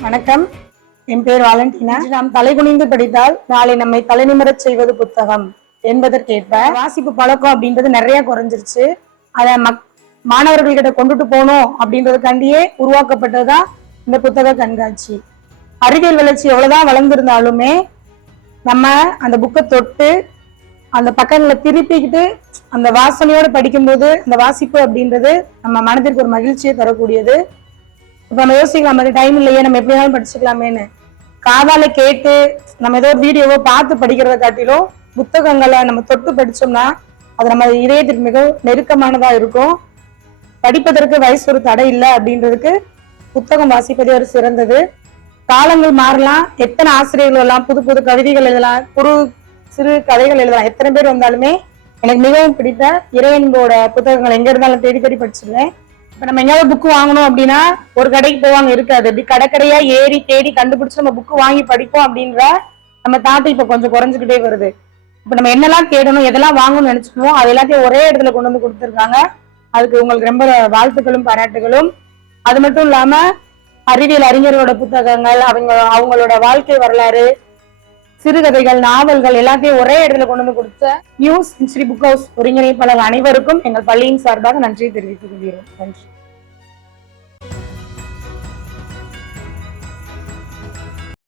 வணக்கம். என் பேர் வாலண்டினா. நாம் தலைகுனிந்து படித்தால் நாளை நம்மை தலைநிமிரச் செய்வது புத்தகம் என்பதற்கேற்ப. வாசிப்பு பழக்கம் அப்படின்றது நிறைய குறைஞ்சிருச்சு. அதை மக் மாணவர்கள்கிட்ட கொண்டுட்டு போகணும் அப்படின்றதுக்காண்டியே உருவாக்கப்பட்டதுதான் இந்த புத்தக கண்காட்சி. அறிவியல் வளர்ச்சி எவ்வளவுதான் வளர்ந்திருந்தாலுமே நம்ம அந்த புக்கை தொட்டு அந்த பக்கங்களை திருப்பிக்கிட்டு அந்த வாசனையோடு படிக்கும்போது அந்த வாசிப்பு அப்படின்றது நம்ம மனதிற்கு ஒரு மகிழ்ச்சியை தரக்கூடியது. இப்போ நம்ம யோசிக்கலாம் நமக்கு டைம் இல்லையே நம்ம எப்படி வேணாலும் படிச்சுக்கலாமேன்னு. காதால கேட்டு நம்ம ஏதோ வீடியோவோ பார்த்து படிக்கிறத காட்டிலும் புத்தகங்களை நம்ம தொட்டு படிச்சோம்னா அது நம்ம இதயத்திற்கு மிகவும் நெருக்கமானதா இருக்கும். படிப்பதற்கு வயசு ஒரு தடை இல்லை அப்படின்றதுக்கு புத்தகம் வாசிப்பதே ஒரு சிறந்தது. காலங்கள் மாறலாம் எத்தனை ஆசிரியர்கள் எல்லாம் புது புது கவிதைகள் எழுதலாம் குறு சிறு கதைகள் எழுதலாம் எத்தனை பேர் வந்தாலுமே எனக்கு மிகவும் பிடித்த இறையன்போட புத்தகங்கள் எங்க இருந்தாலும் தேடி தேடி படிச்சிருவேன். இப்ப நம்ம எங்கேயாவது புக்கு வாங்கணும் அப்படின்னா ஒரு கடைக்கு போவாங்க இருக்காது. இப்படி கடைக்கடையா ஏறி தேடி கண்டுபிடிச்சு நம்ம புக் வாங்கி படிப்போம் அப்படின்ற நம்ம தாட்டு இப்ப கொஞ்சம் குறைஞ்சுக்கிட்டே வருது. இப்ப நம்ம என்னெல்லாம் தேடணும் எதெல்லாம் வாங்கணும்னு நினைச்சுக்குவோம் அது எல்லாத்தையும் ஒரே இடத்துல கொண்டு வந்து கொடுத்துருக்காங்க. அதுக்கு உங்களுக்கு ரொம்ப வாழ்த்துக்களும் பாராட்டுகளும். அது மட்டும் இல்லாம அறிவியல் அறிஞர்களோட புத்தகங்கள் அவங்க அவங்களோட வாழ்க்கை வரலாறு சிறுகதைகள் நாவல்கள் எல்லாத்தையும் ஒரே இடத்துல கொண்டு வந்து கொடுத்த நியூஸ் செஞ்சுரி புக் ஹவுஸ் ஒருங்கிணைப்பாளர் அனைவருக்கும் எங்கள் பள்ளியின் சார்பாக நன்றியை தெரிவித்துக் கொள்கிறோம் நன்றி.